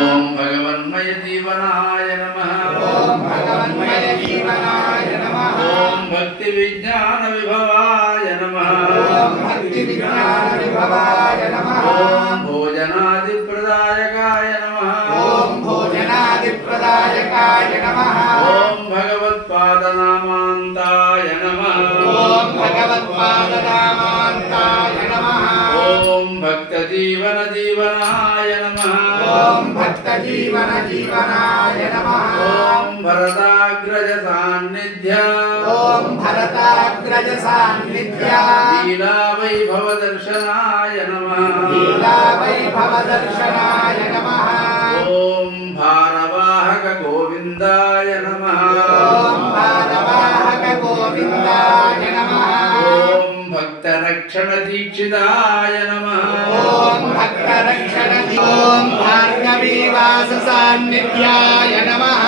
ఓం భగవన్మయ జీవనాయ నమః ఓం భగవన్మయ జీవనాయ నమః ఓం భక్తి విజ్ఞాన విభవాయ నమః ఓం భక్తి విజ్ఞాన విభవాయ నమః ఓం భోజనాది ప్రదాయకాయ నమః ఓం భోజనాది ప్రదాయకాయ నమః ఓం ఓం భక్త జీవన జీవనాయ నమః. ఓం భరతాగ్రజ సాన్నిధ్య. ఓం భరతాగ్రజ సాన్నిధ్య. లీలా వైభవ దర్శనాయ నమః. లీలా వైభవ దర్శనాయ నమః. ఓం భారవాహక గోవిందాయ నమః. ఓం భారవాహక గోవిందాయ నమః. ఓం భక్త రక్షణ దీక్షితాయ నమః. భార్గవీ వాస సాన్నిధ్యాయ నమః.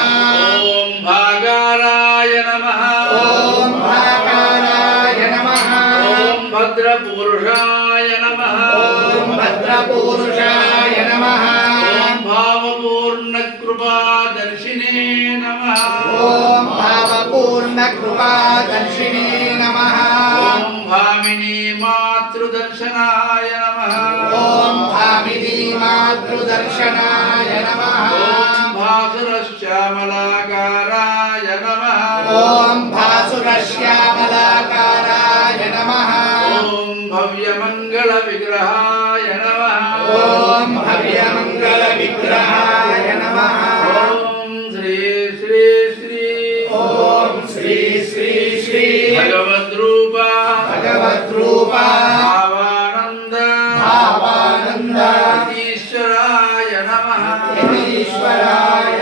ఓం భాగారాయ నమః. ఓం భాకారాయ నమః. ఓం భద్రపురుషాయ నమః. ఓం భద్రపూరుషాయ నమః. ఓం భావపూర్ణ కృపాదర్శినే నమః. ఓం భావపూర్ణ కృపాదర్శినే నమః. ఓం భామిని మాతృదర్శనాయ నమః ఓం భాసురశ్యామలాకారాయ నమః ఓం భవ్యమంగళ విగ్రహాయ నమః ఓం భవ్యమంగళ విగ్రహాయ నమః ఓం శ్రీ శ్రీ శ్రీ ఓం శ్రీ శ్రీ శ్రీ భగవద్రూప భగవద్రూప భావానంద భావానంద ఈశ్వరాయ నమః ఈశ్వరాయ